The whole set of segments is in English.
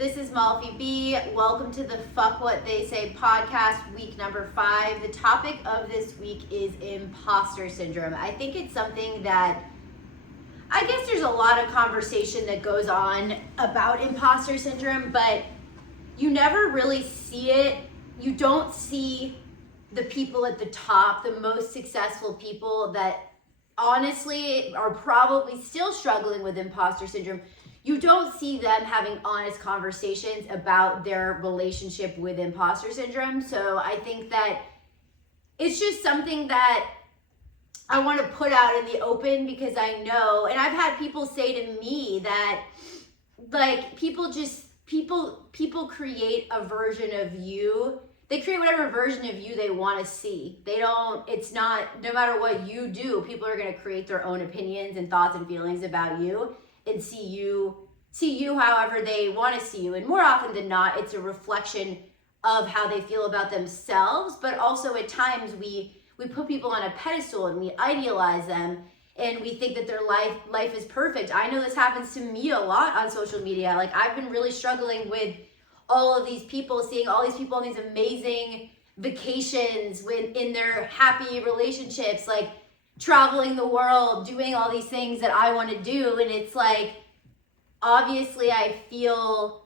This is Malfi B. Welcome to the Fuck What They Say podcast, week number 5. The topic of this week is imposter syndrome. I think it's something that I guess there's a lot of conversation that goes on about imposter syndrome, but you never really see it. You don't see the people at the top, the most successful people that honestly are probably still struggling with imposter syndrome. You don't see them having honest conversations about their relationship with imposter syndrome. So I think that it's just something that I want to put out in the open because I know, and I've had people say to me that like people create a version of you. They create whatever version of you they want to see. It's not, no matter what you do, people are going to create their own opinions and thoughts and feelings about you and see you however they want to see you. And more often than not, it's a reflection of how they feel about themselves. But also at times we put people on a pedestal and we idealize them and we think that their life is perfect. I know this happens to me a lot on social media. Like I've been really struggling with all of these people, seeing all these people on these amazing vacations in their happy relationships, like traveling the world, doing all these things that I want to do. And it's like, obviously I feel,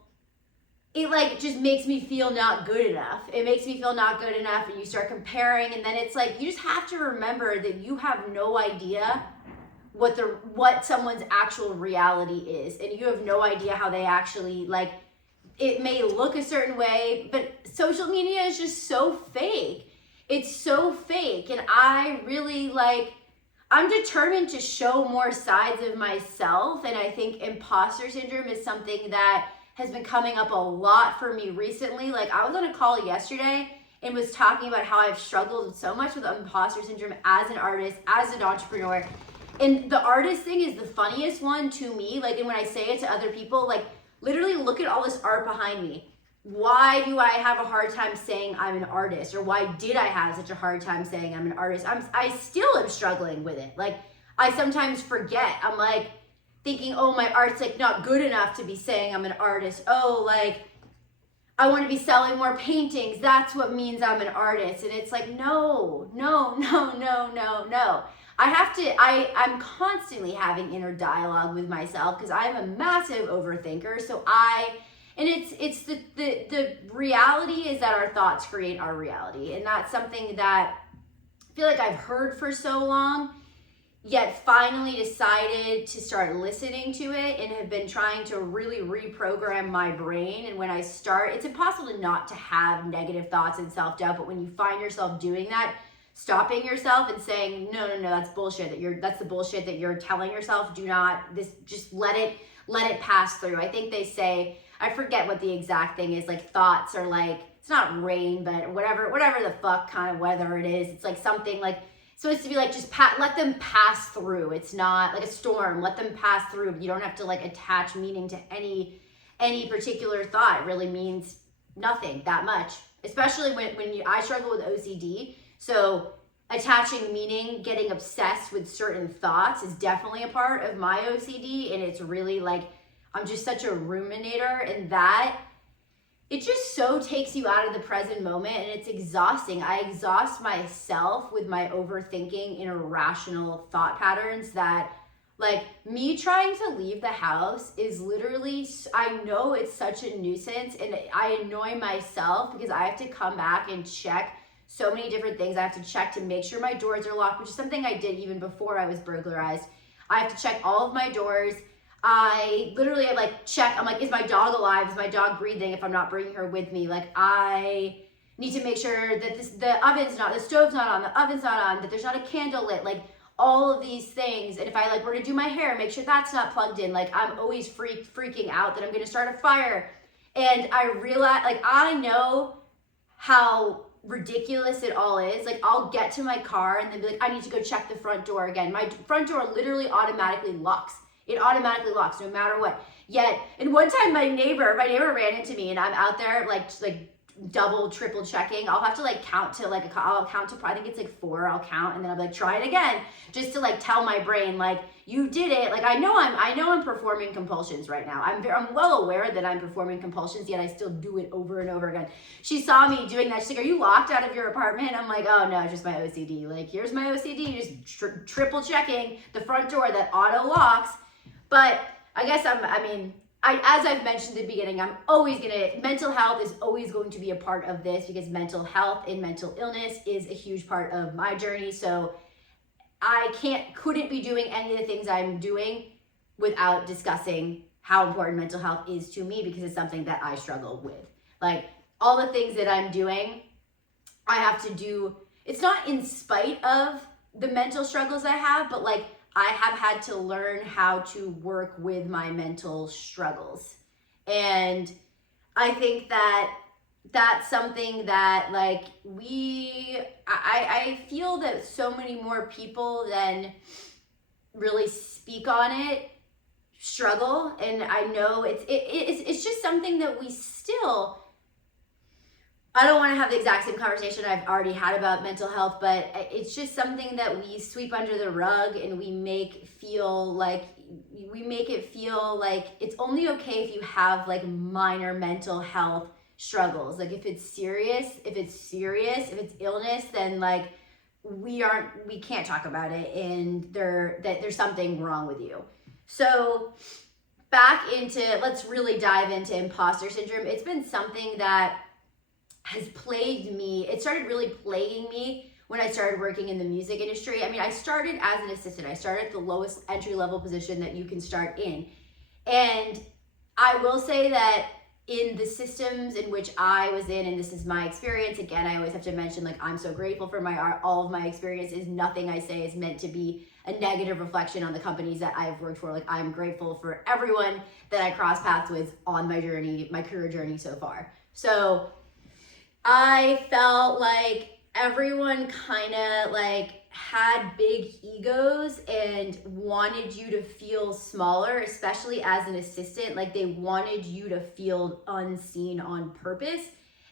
it like just makes me feel not good enough. It makes me feel not good enough and you start comparing, and then it's like, you just have to remember that you have no idea what someone's actual reality is. And you have no idea how they actually, like, it may look a certain way, but social media is just so fake. It's so fake. And I really I'm determined to show more sides of myself. And I think imposter syndrome is something that has been coming up a lot for me recently. Like I was on a call yesterday and was talking about how I've struggled so much with imposter syndrome as an artist, as an entrepreneur. And the artist thing is the funniest one to me. Like, and when I say it to other people, like literally look at all this art behind me. Why do I have a hard time saying I'm an artist? Or why did I have such a hard time saying I'm an artist? I still am struggling with it. Like I sometimes forget. I'm like thinking, oh, my art's like not good enough to be saying I'm an artist. Oh, like I want to be selling more paintings. That's what means I'm an artist. And it's like, no. I'm constantly having inner dialogue with myself because I'm a massive overthinker. And it's the reality is that our thoughts create our reality. And that's something that I feel like I've heard for so long, yet finally decided to start listening to it and have been trying to really reprogram my brain. And when I start, it's impossible not to have negative thoughts and self-doubt, but when you find yourself doing that, stopping yourself and saying, no, that's bullshit. That's the bullshit that you're telling yourself. Just let it pass through. I think they say, I forget what the exact thing is, like thoughts are like, it's not rain, but whatever the fuck kind of weather it is. It's like something like, supposed to be like, just let them pass through. It's not like a storm, let them pass through. You don't have to like attach meaning to any particular thought. It really means nothing that much, especially when I struggle with OCD. So attaching meaning, getting obsessed with certain thoughts is definitely a part of my OCD. And it's really like, I'm just such a ruminator, and that it just so takes you out of the present moment, and it's exhausting. I exhaust myself with my overthinking and irrational thought patterns that, like, me trying to leave the house is literally, I know it's such a nuisance, and I annoy myself because I have to come back and check so many different things. I have to check to make sure my doors are locked, which is something I did even before I was burglarized. I have to check all of my doors. I literally check, I'm like, is my dog alive? Is my dog breathing if I'm not bringing her with me? Like I need to make sure that the stove's not on, the oven's not on, that there's not a candle lit, like all of these things. And if I were to do my hair, make sure that's not plugged in. Like I'm always freaking out that I'm gonna start a fire. And I realize, I know how ridiculous it all is. Like I'll get to my car and then be like, I need to go check the front door again. My front door literally automatically locks. It automatically locks no matter what. Yet, and one time my neighbor ran into me and I'm out there like double, triple checking. I'll have to like count to like, I'll count to, I think it's like 4, I'll count, and then I'll be like, try it again, just to like tell my brain, like, you did it. Like, I know I'm performing compulsions right now. I'm well aware that I'm performing compulsions, yet I still do it over and over again. She saw me doing that. She's like, are you locked out of your apartment? I'm like, oh no, it's just my OCD. Like, here's my OCD, just triple checking the front door that auto locks. But I guess as I've mentioned at the beginning, mental health is always going to be a part of this, because mental health and mental illness is a huge part of my journey. So I couldn't be doing any of the things I'm doing without discussing how important mental health is to me, because it's something that I struggle with. Like, all the things that I'm doing, I have to do, it's not in spite of the mental struggles I have, but like, I have had to learn how to work with my mental struggles. And I think that that's something that like I feel that so many more people than really speak on it struggle. And I know it's just something that we still, I don't want to have the exact same conversation I've already had about mental health, but it's just something that we sweep under the rug, and we make it feel like it's only okay if you have like minor mental health struggles. Like, if it's serious, if it's illness, then like we can't talk about it, and there's something wrong with you. So let's really dive into imposter syndrome. It's been something that has plagued me. It started really plaguing me when I started working in the music industry. I mean, I started as an assistant. I started at the lowest entry-level position that you can start in. And I will say that in the systems in which I was in, and this is my experience, again, I always have to mention, like, I'm so grateful for all of my experiences. Nothing I say is meant to be a negative reflection on the companies that I've worked for. Like, I'm grateful for everyone that I cross paths with on my journey, my career journey so far. So I felt like everyone kind of like had big egos and wanted you to feel smaller, especially as an assistant. Like, they wanted you to feel unseen on purpose.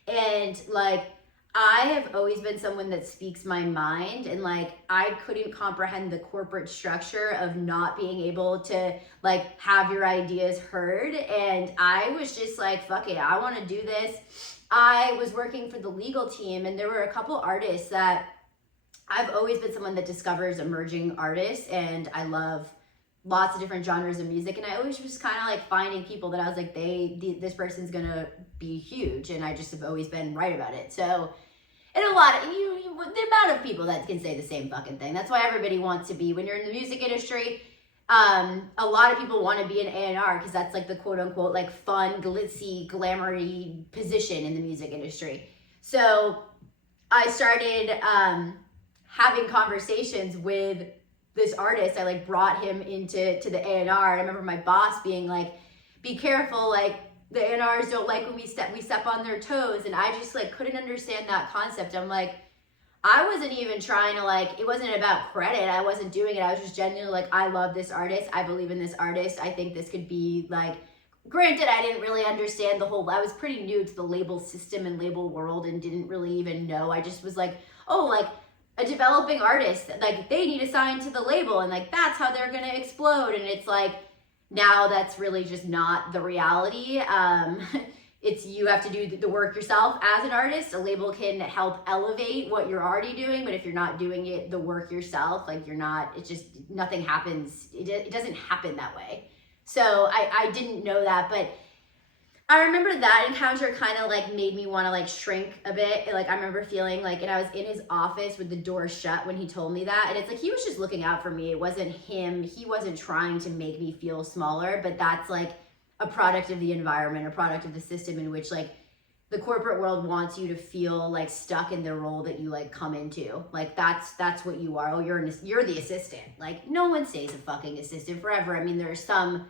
And like, I have always been someone that speaks my mind, and like, I couldn't comprehend the corporate structure of not being able to like have your ideas heard. And I was just like, fuck it, I want to do this. I was working for the legal team, and there were a couple artists that I've always been someone that discovers emerging artists, and I love lots of different genres of music. And I always was kind of like finding people that I was like, this person's gonna be huge, and I just have always been right about it. So, and the amount of people that can say the same fucking thing. That's why everybody wants to be, when you're in the music industry, a lot of people want to be an A&R, because that's like the quote unquote like fun, glitzy, glamoury position in the music industry. So I started having conversations with this artist. I like brought him into the A&R. I remember my boss being like, be careful, like the A&Rs don't like when we step on their toes. And I just like couldn't understand that concept. I'm like, I wasn't even trying to like, it wasn't about credit. I wasn't doing it. I was just genuinely like, I love this artist. I believe in this artist. I think this could be like, granted, I didn't really understand I was pretty new to the label system and label world, and didn't really even know. I just was like, oh, like a developing artist, like they need to sign to the label, and like, that's how they're going to explode. And it's like, now that's really just not the reality. It's, you have to do the work yourself as an artist. A label can help elevate what you're already doing, but if you're not doing the work yourself, like it's just, nothing happens. It doesn't happen that way. So I didn't know that, but I remember that encounter kind of like made me want to like shrink a bit. Like, I remember feeling like, and I was in his office with the door shut when he told me that. And it's like, he was just looking out for me. It wasn't him. He wasn't trying to make me feel smaller, but that's like a product of the environment, a product of the system in which like the corporate world wants you to feel like stuck in the role that you like come into. Like, that's what you are. Oh, you're the assistant. Like, no one stays a fucking assistant forever. I mean, there's some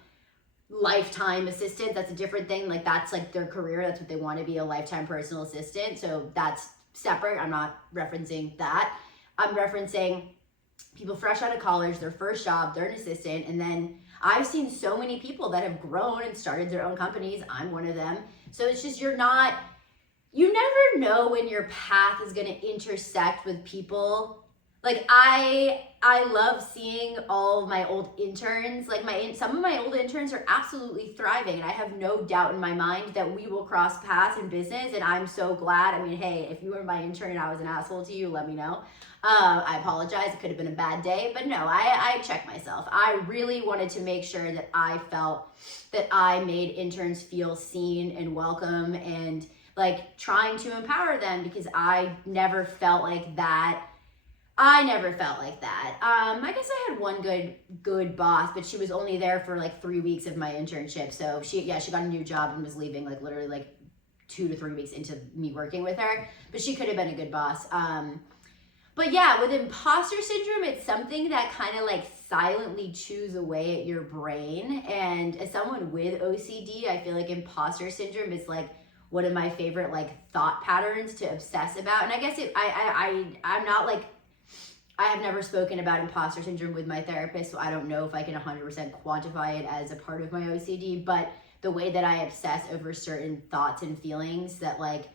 lifetime assistant, that's a different thing. Like, that's like their career. That's what they want to be, a lifetime personal assistant. So that's separate. I'm not referencing that. I'm referencing people fresh out of college, their first job, they're an assistant. And then I've seen so many people that have grown and started their own companies. I'm one of them. So it's just, you're not you never know when your path is going to intersect with people. Like I love seeing all of my old interns. Like some of my old interns are absolutely thriving, and I have no doubt in my mind that we will cross paths in business. And I'm so glad. I mean, hey, if you were my intern and I was an asshole to you, let me know. I apologize. It could have been a bad day, but no, I check myself. I really wanted to make sure that I felt that I made interns feel seen and welcome, and like trying to empower them, because I never felt like that. I guess I had one good boss, but she was only there for like 3 weeks of my internship. So she got a new job and was leaving like literally like 2 to 3 weeks into me working with her. But she could have been a good boss. But yeah, with imposter syndrome, it's something that kind of like silently chews away at your brain. And as someone with OCD, I feel like imposter syndrome is like one of my favorite like thought patterns to obsess about. And I guess I'm not like, I have never spoken about imposter syndrome with my therapist, so I don't know if I can 100% quantify it as a part of my OCD, but the way that I obsess over certain thoughts and feelings, that like,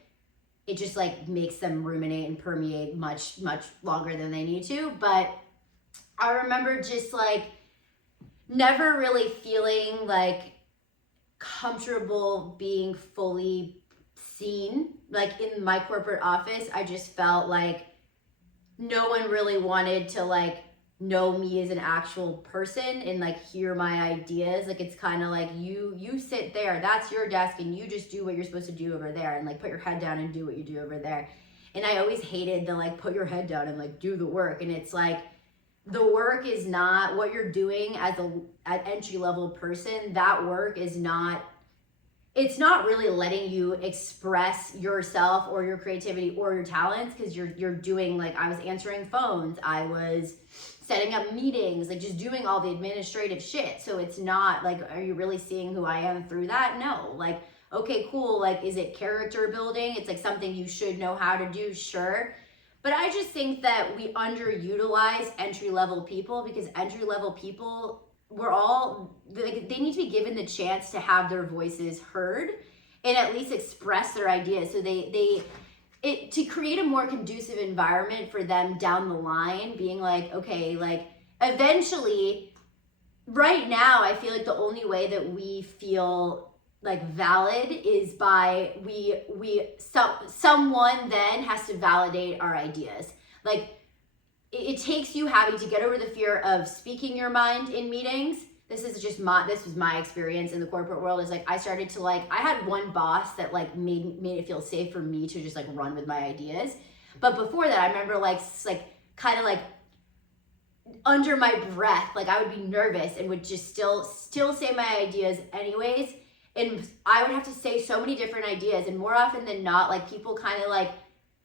it just like makes them ruminate and permeate much, much longer than they need to. But I remember just like never really feeling like comfortable being fully seen. Like in my corporate office, I just felt like no one really wanted to like know me as an actual person and like hear my ideas. Like it's kind of like you sit there, that's your desk, and you just do what you're supposed to do over there, and like put your head down and do what you do over there. And I always hated the like put your head down and like do the work. And it's like the work is not what you're doing as an entry level person. That work is not, it's not really letting you express yourself or your creativity or your talents, because you're doing, like, I was answering phones, I was setting up meetings, like just doing all the administrative shit. So it's not like, are you really seeing who I am through that? No. Like, okay, cool. Like, is it character building? It's like something you should know how to do, sure. But I just think that we underutilize entry level people, because entry level people, we're all, they need to be given the chance to have their voices heard and at least express their ideas. So to create a more conducive environment for them down the line, being like, okay, like eventually, right now, I feel like the only way that we feel like valid is by someone then has to validate our ideas. Like, it takes you having to get over the fear of speaking your mind in meetings. This was my experience in the corporate world. Is like, I started to like, I had one boss that like made it feel safe for me to just like run with my ideas. But before that, I remember like kind of like under my breath, like I would be nervous and would just still say my ideas anyways. And I would have to say so many different ideas, and more often than not, like people kind of like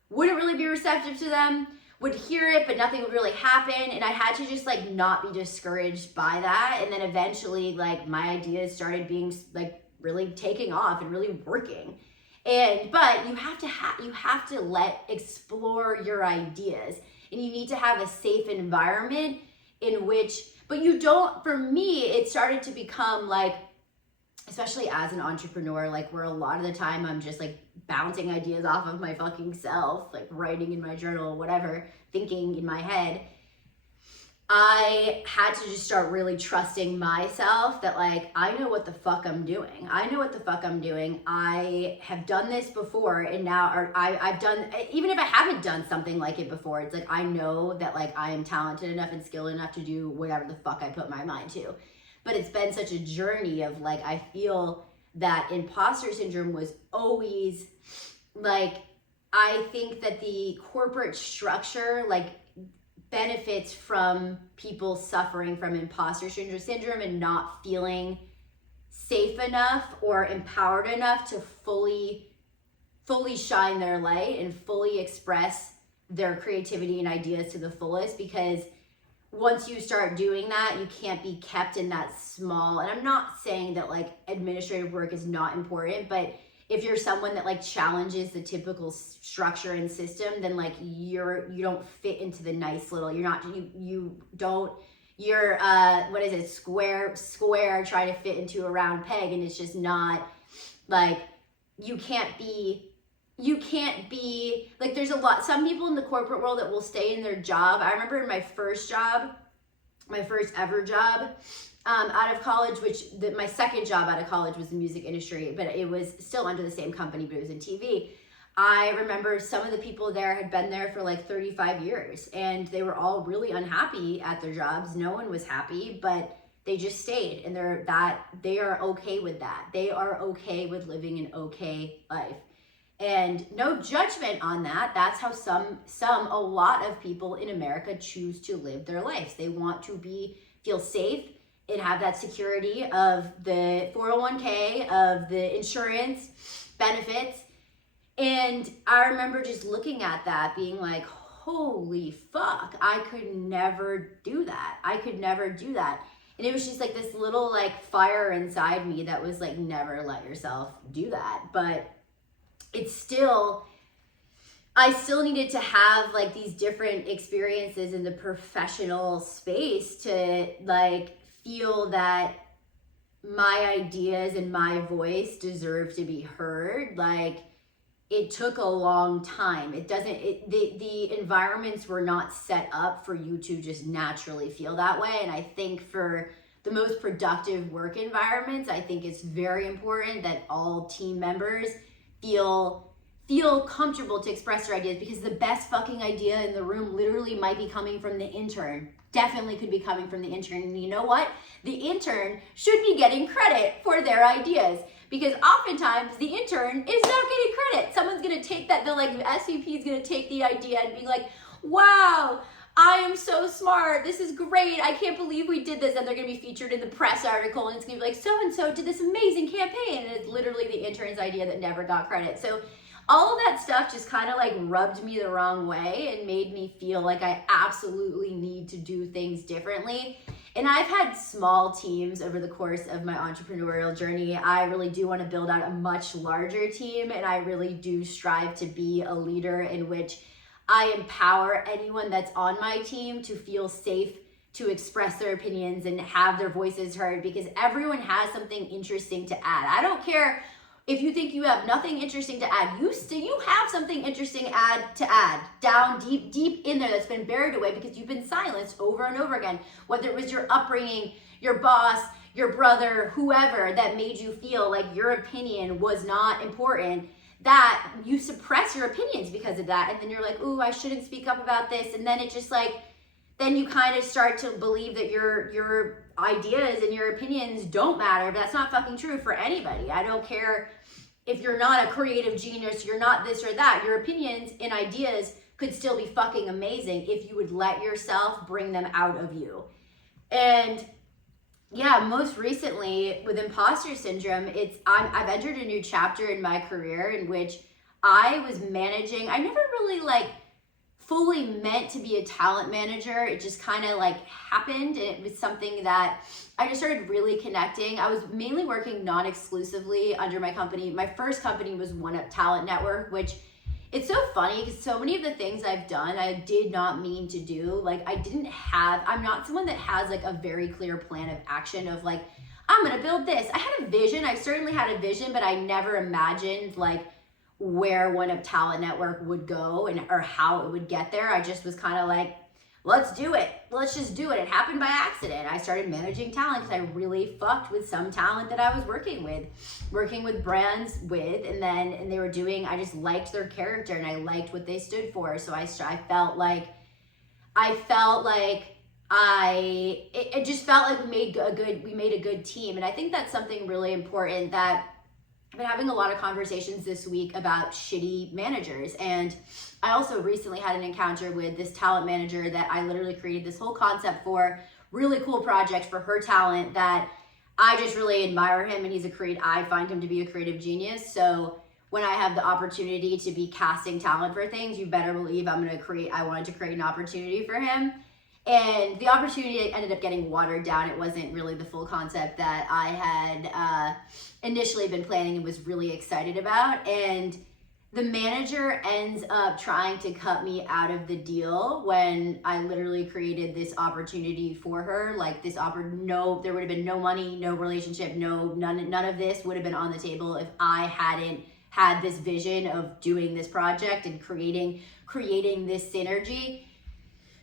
wouldn't really be receptive to them, would hear it, but nothing would really happen. And I had to just like not be discouraged by that. And then eventually like my ideas started being like really taking off and really working. But you have to explore your ideas, and you need to have a safe environment in which, but you don't, for me, it started to become like, especially as an entrepreneur, like where a lot of the time I'm just like bouncing ideas off of my fucking self, like writing in my journal, whatever, thinking in my head. I had to just start really trusting myself that like, I know what the fuck I'm doing. I have done this before, and now I've done, even if I haven't done something like it before, it's like, I know that like I am talented enough and skilled enough to do whatever the fuck I put my mind to. But it's been such a journey of like, I feel that imposter syndrome was always like, I think that the corporate structure like benefits from people suffering from imposter syndrome and not feeling safe enough or empowered enough to fully shine their light and fully express their creativity and ideas to the fullest. Because once you start doing that, you can't be kept in that small, and I'm not saying that like administrative work is not important, but if you're someone that like challenges the typical structure and system, then like you don't fit into the nice little, you're what is it, square trying to fit into a round peg, and it's just not like, you can't be you can't be like, there's some people in the corporate world that will stay in their job. I remember in my first ever job out of college, my second job out of college was the music industry, but it was still under the same company, but it was in TV. I remember some of the people there had been there for like 35 years and they were all really unhappy at their jobs. No one was happy, but they just stayed, and they are okay with that. They are okay with living an okay life. And no judgment on that. That's how a lot of people in America choose to live their lives. They want to feel safe and have that security of the 401k, of the insurance benefits. And I remember just looking at that being like, holy fuck, I could never do that. And it was just like this little like fire inside me that was like, never let yourself do that. But I still needed to have like these different experiences in the professional space to like feel that my ideas and my voice deserve to be heard. Like, it took a long time. The environments were not set up for you to just naturally feel that way. And I think for the most productive work environments, I think it's very important that all team members feel comfortable to express their ideas, because the best fucking idea in the room literally might be coming from the intern. Definitely could be coming from the intern. And you know what? The intern should be getting credit for their ideas, because oftentimes the intern is not getting credit. Someone's gonna take that, the SVP is gonna take the idea and be like, wow, I am so smart. This is great. I can't believe we did this. And they're gonna be featured in the press article, and it's gonna be like, so-and-so did this amazing campaign. And it's literally the intern's idea that never got credit. So all of that stuff just kind of like rubbed me the wrong way and made me feel like I absolutely need to do things differently. And I've had small teams over the course of my entrepreneurial journey. I really do want to build out a much larger team, and I really do strive to be a leader in which I empower anyone that's on my team to feel safe to express their opinions and have their voices heard, because everyone has something interesting to add. I don't care if you think you have nothing interesting to add. You have something interesting to add down deep in there that's been buried away because you've been silenced over and over again. Whether it was your upbringing, your boss, your brother, whoever that made you feel like your opinion was not important, that you suppress your opinions because of that. And then you're like, ooh, I shouldn't speak up about this. And then it just like, then you kind of start to believe that your ideas and your opinions don't matter. But that's not fucking true for anybody. I don't care if you're not a creative genius, you're not this or that. Your opinions and ideas could still be fucking amazing if you would let yourself bring them out of you. And yeah, most recently with imposter syndrome, I've entered a new chapter in my career in which I was managing. I never really like fully meant to be a talent manager. It just kind of like happened, and it was something that I just started really connecting. I was mainly working non-exclusively under my company. My first company was One Up Talent Network, which it's so funny because so many of the things I've done, I did not mean to do. Like I'm not someone that has like a very clear plan of action of like, I'm gonna build this. I had a vision. I certainly had a vision, but I never imagined like where One Up Talent Network would go or how it would get there. I just was kind of like, let's do it. Let's just do it. It happened by accident. I started managing talent because I really fucked with some talent that I was working with brands with, and they were doing, I just liked their character and I liked what they stood for. So it just felt like we made a good team. And I think that's something really important that I've been having a lot of conversations this week about shitty managers. And I also recently had an encounter with this talent manager that I literally created this whole concept for, really cool project for her talent that I just really admire him, and I find him to be a creative genius. So when I have the opportunity to be casting talent for things, you better believe I wanted to create an opportunity for him. And the opportunity ended up getting watered down. It wasn't really the full concept that I had initially been planning and was really excited about. And the manager ends up trying to cut me out of the deal when I literally created this opportunity for her. Like there would have been no money, no relationship, none of this would have been on the table if I hadn't had this vision of doing this project and creating this synergy.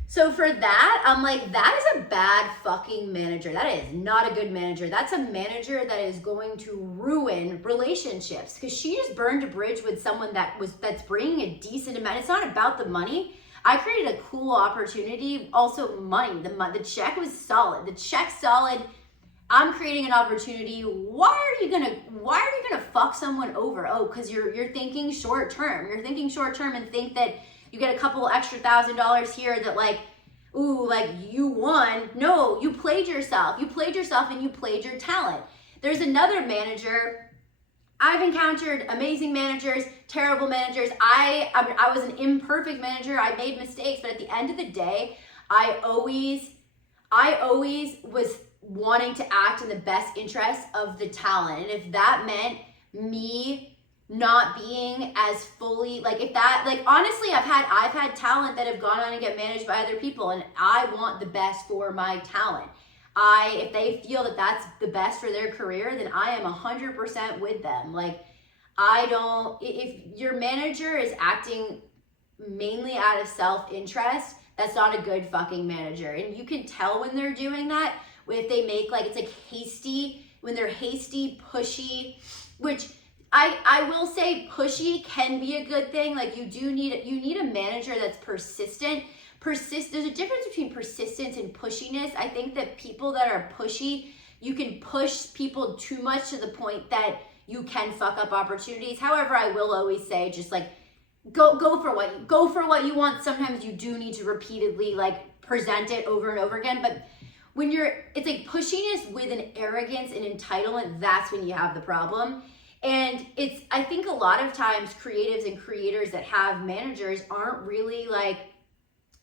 So for that, I'm like, that is a bad fucking manager. That is not a good manager. That's a manager that is going to ruin relationships, because she just burned a bridge with someone that's bringing a decent amount. It's not about the money. I created a cool opportunity. Also money. The check was solid. The check's solid. I'm creating an opportunity. Why are you gonna fuck someone over? Oh, because you're thinking short term. You're thinking short term and think that you get a couple extra $1,000 here that like, ooh, like you won. No, you played yourself. You played yourself and you played your talent. There's another manager. I've encountered amazing managers, terrible managers. I was an imperfect manager. I made mistakes, but at the end of the day, I always was wanting to act in the best interest of the talent. And if that meant me not being as fully, like if that, like honestly, I've had talent that have gone on and get managed by other people, and I want the best for my talent. If they feel that that's the best for their career, then I am 100% with them. Like if your manager is acting mainly out of self-interest, that's not a good fucking manager. And you can tell when they're doing that, if they make like, it's like hasty, when they're hasty, pushy, which I will say pushy can be a good thing. Like you need a manager that's persistent. There's a difference between persistence and pushiness. I think that people that are pushy, you can push people too much to the point that you can fuck up opportunities. However, I will always say, just like go for what you want. Sometimes you do need to repeatedly like present it over and over again, but when it's like pushiness with an arrogance and entitlement, that's when you have the problem. And I think a lot of times creatives and creators that have managers aren't really like,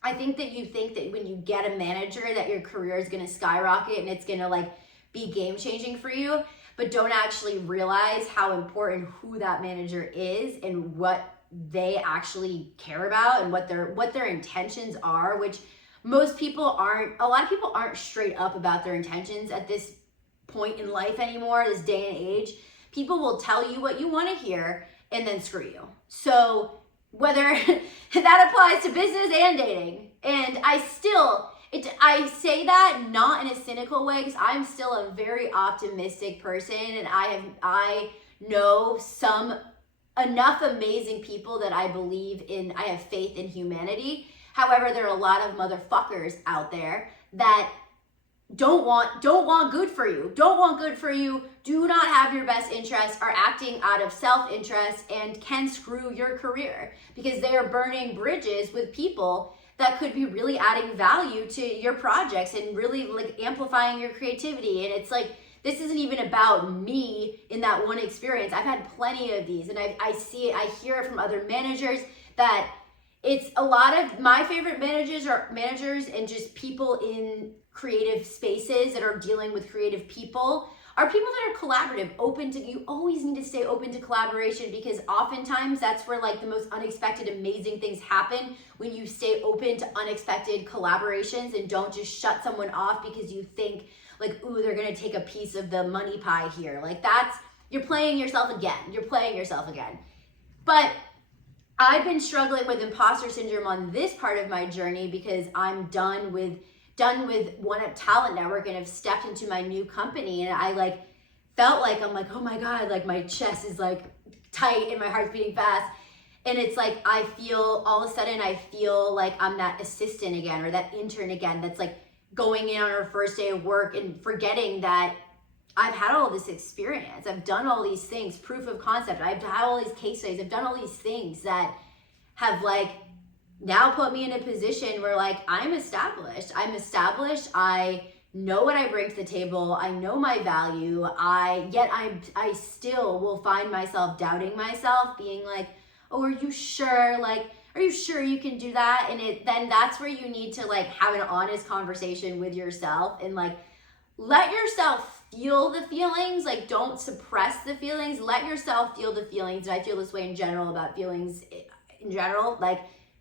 I think that you think that when you get a manager that your career is going to skyrocket and it's going to like be game changing for you, but don't actually realize how important who that manager is and what they actually care about and what their intentions are, which a lot of people aren't straight up about their intentions at this point in life anymore, this day and age. People will tell you what you want to hear and then screw you. So whether that applies to business and dating. And I say that not in a cynical way, because I'm still a very optimistic person, and I know enough amazing people that I believe in. I have faith in humanity. However, there are a lot of motherfuckers out there that don't want good for you, do not have your best interests, are acting out of self-interest, and can screw your career because they are burning bridges with people that could be really adding value to your projects and really like amplifying your creativity. And it's like, this isn't even about me in that one experience. I've had plenty of these, and I see it, I hear it from other managers that it's a lot of my favorite managers and just people in creative spaces that are dealing with creative people are people that are collaborative, you always need to stay open to collaboration, because oftentimes that's where like the most unexpected, amazing things happen, when you stay open to unexpected collaborations and don't just shut someone off because you think like, ooh, they're gonna take a piece of the money pie here. Like you're playing yourself again. But I've been struggling with imposter syndrome on this part of my journey because I'm done with One Up Talent Network and have stepped into my new company, and I like felt like, I'm like, oh my God, like my chest is like tight and my heart's beating fast. And it's like, all of a sudden I feel like I'm that assistant again, or that intern again, that's like going in on her first day of work and forgetting that I've had all this experience. I've done all these things, proof of concept. I've had all these case studies. I've done all these things that have like now put me in a position where like I'm established. I know what I bring to the table. I know my value. I still will find myself doubting myself, being like, oh, are you sure? Like, are you sure you can do that? And then that's where you need to like have an honest conversation with yourself and like let yourself feel the feelings. Like, don't suppress the feelings. Let yourself feel the feelings. And I feel this way in general about feelings in general. Like,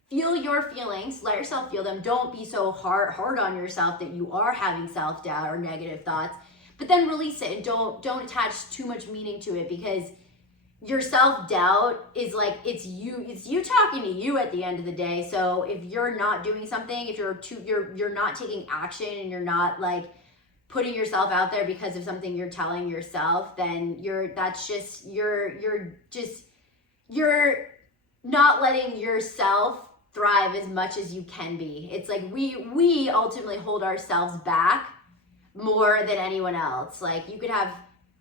feel your feelings. Let yourself feel them. Don't be so hard on yourself that you are having self-doubt or negative thoughts. But then release it and don't attach too much meaning to it, because your self-doubt is like, it's you talking to you at the end of the day. So if you're not doing something, if you're not taking action, and you're not like putting yourself out there because of something you're telling yourself, then you're not letting yourself thrive as much as you can be. It's like we ultimately hold ourselves back more than anyone else. Like, you could have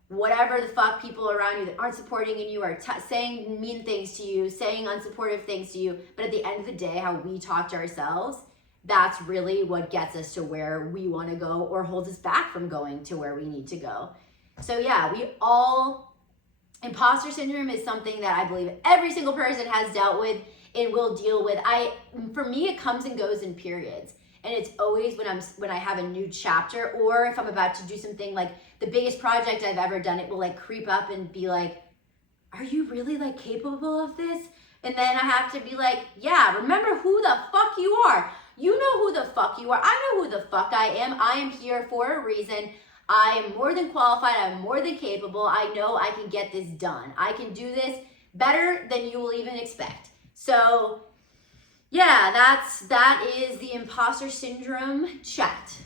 whatever the fuck people around you that aren't supporting in you are saying mean things to you, saying unsupportive things to you, but at the end of the day, how we talk to ourselves, that's really what gets us to where we want to go, or holds us back from going to where we need to go. So yeah, imposter syndrome is something that I believe every single person has dealt with and will deal with. For me, it comes and goes in periods. And it's always when I have a new chapter, or if I'm about to do something like the biggest project I've ever done, it will like creep up and be like, are you really like capable of this? And then I have to be like, yeah, remember who the fuck you are. You know who the fuck you are. I know who the fuck I am. I am here for a reason. I am more than qualified. I'm more than capable. I know I can get this done. I can do this better than you will even expect. So yeah, that is the imposter syndrome chat.